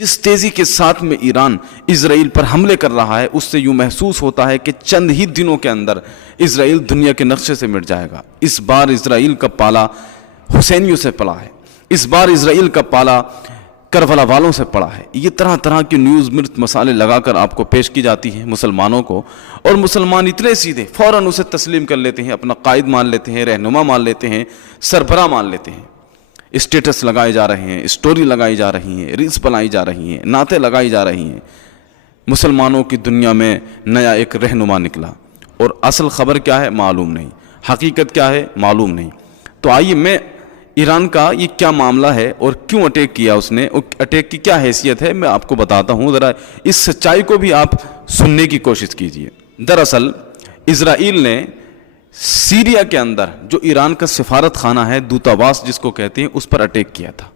جس تیزی کے ساتھ میں ایران اسرائیل پر حملے کر رہا ہے اس سے یوں محسوس ہوتا ہے کہ چند ہی دنوں کے اندر اسرائیل دنیا کے نقشے سے مٹ جائے گا۔ اس بار اسرائیل کا پالا حسینیوں سے پڑا ہے، اس بار اسرائیل کا پالا کربلا والوں سے پڑا ہے۔ یہ طرح طرح کی نیوز مرچ مسالے لگا کر آپ کو پیش کی جاتی ہیں مسلمانوں کو، اور مسلمان اتنے سیدھے فوراً اسے تسلیم کر لیتے ہیں، اپنا قائد مان لیتے ہیں، رہنما مان لیتے ہیں، سربراہ مان لیتے ہیں۔ اسٹیٹس لگائے جا رہے ہیں، اسٹوری لگائی جا رہی ہیں، ریلز بنائی جا رہی ہیں، نعتیں لگائی جا رہی ہیں۔ مسلمانوں کی دنیا میں نیا ایک رہنما نکلا، اور اصل خبر کیا ہے معلوم نہیں، حقیقت کیا ہے معلوم نہیں۔ تو آئیے میں ایران کا یہ کیا معاملہ ہے اور کیوں اٹیک کیا اس نے، اٹیک کی کیا حیثیت ہے، میں آپ کو بتاتا ہوں، ذرا اس سچائی کو بھی آپ سننے کی کوشش کیجئے۔ دراصل اسرائیل نے سیریا کے اندر جو ایران کا سفارت خانہ ہے، دودتاواس جس کو کہتے ہیں، اس پر اٹیک کیا تھا۔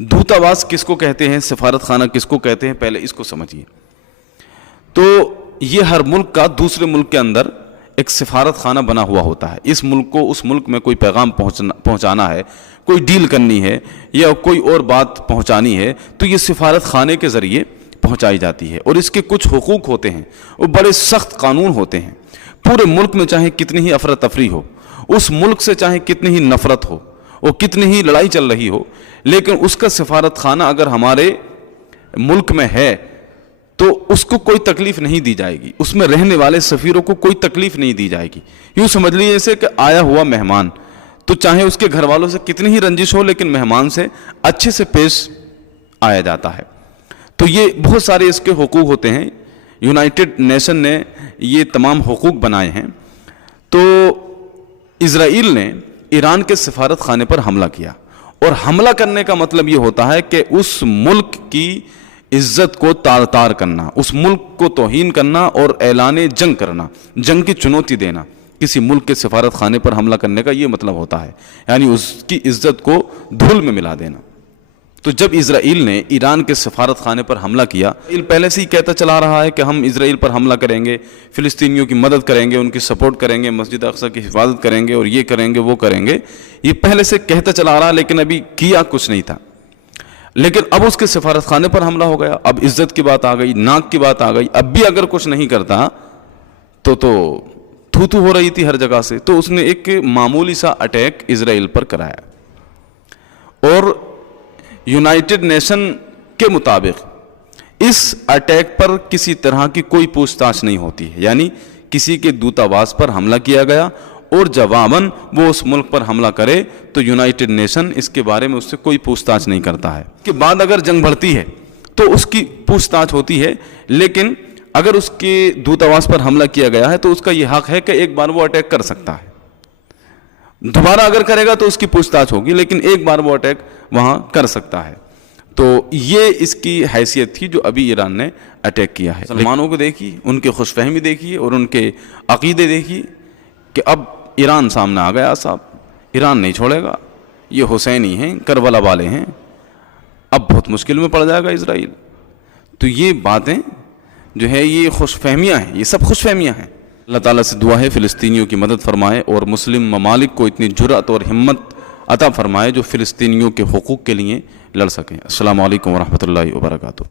دودتاواس کس کو کہتے ہیں، سفارت خانہ کس کو کہتے ہیں، پہلے اس کو سمجھیے۔ تو یہ ہر ملک کا دوسرے ملک کے اندر ایک سفارت خانہ بنا ہوا ہوتا ہے۔ اس ملک کو اس ملک میں کوئی پیغام پہنچانا ہے، کوئی ڈیل کرنی ہے یا کوئی اور بات پہنچانی ہے تو یہ سفارت خانے کے ذریعے پہنچائی جاتی ہے، اور اس کے کچھ حقوق ہوتے ہیں، وہ بڑے سخت قانون ہوتے ہیں۔ پورے ملک میں چاہے کتنی ہی افراتفری ہو، اس ملک سے چاہے کتنی ہی نفرت ہو اور کتنی ہی لڑائی چل رہی ہو، لیکن اس کا سفارت خانہ اگر ہمارے ملک میں ہے تو اس کو کوئی تکلیف نہیں دی جائے گی، اس میں رہنے والے سفیروں کو کوئی تکلیف نہیں دی جائے گی۔ یوں سمجھ لیجیے جیسے کہ آیا ہوا مہمان، تو چاہے اس کے گھر والوں سے کتنی ہی رنجش ہو لیکن مہمان سے اچھے سے پیش آیا جاتا ہے۔ تو یہ بہت سارے اس کے حقوق ہوتے ہیں، یونائٹڈ نیشن نے یہ تمام حقوق بنائے ہیں۔ تو اسرائیل نے ایران کے سفارت خانے پر حملہ کیا، اور حملہ کرنے کا مطلب یہ ہوتا ہے کہ اس ملک کی عزت کو تار تار کرنا، اس ملک کو توہین کرنا اور اعلان جنگ کرنا، جنگ کی چنوتی دینا۔ کسی ملک کے سفارت خانے پر حملہ کرنے کا یہ مطلب ہوتا ہے، یعنی اس کی عزت کو دھول میں ملا دینا۔ تو جب اسرائیل نے ایران کے سفارت خانے پر حملہ کیا، اسرائیل پہلے سے ہی کہتا چلا رہا ہے کہ ہم اسرائیل پر حملہ کریں گے، فلسطینیوں کی مدد کریں گے، ان کی سپورٹ کریں گے، مسجد اقصی کی حفاظت کریں گے، اور یہ کریں گے وہ کریں گے۔ یہ پہلے سے کہتا چلا رہا، لیکن ابھی کیا کچھ نہیں تھا۔ لیکن اب اس کے سفارت خانے پر حملہ ہو گیا، اب عزت کی بات آ گئی، ناک کی بات آ گئی۔ اب بھی اگر کچھ نہیں کرتا تو تھو تھو ہو رہی تھی ہر جگہ سے، تو اس نے ایک معمولی سا اٹیک اسرائیل پر کرایا، اور یونائٹڈ نیشن کے مطابق اس اٹیک پر کسی طرح کی کوئی پوچھ تاچھ نہیں ہوتی ہے، یعنی کسی کے دودتاواس پر حملہ کیا گیا اور جواباً وہ اس ملک پر حملہ کرے تو یونائٹڈ نیشن اس کے بارے میں اس سے کوئی پوچھ تاچھ نہیں کرتا ہے۔ اس کے بعد اگر جنگ بڑھتی ہے تو اس کی پوچھ تاچھ ہوتی ہے، لیکن اگر اس کے دودتاواس پر حملہ کیا گیا ہے تو اس کا یہ حق ہے کہ ایک بار وہ اٹیک کر سکتا ہے۔ دوبارہ اگر کرے گا تو اس کی پوچھ تاچھ ہوگی، لیکن ایک بار وہ اٹیک وہاں کر سکتا ہے۔ تو یہ اس کی حیثیت تھی جو ابھی ایران نے اٹیک کیا ہے۔ مسلمانوں کو دیکھیے، ان کی خوش فہمی دیکھیے اور ان کے عقیدے دیکھیے کہ اب ایران سامنے آ گیا، صاحب ایران نہیں چھوڑے گا، یہ حسینی ہیں، کربلا والے ہیں، اب بہت مشکل میں پڑ جائے گا اسرائیل۔ تو یہ باتیں جو ہے یہ خوش فہمیاں ہیں، یہ سب خوش فہمیاں ہیں۔ اللہ تعالیٰ سے دعا ہے فلسطینیوں کی مدد فرمائے اور مسلم ممالک کو اتنی جرأت اور ہمت عطا فرمائے جو فلسطینیوں کے حقوق کے لیے لڑ سکیں۔ السلام علیکم ورحمۃ اللہ وبرکاتہ۔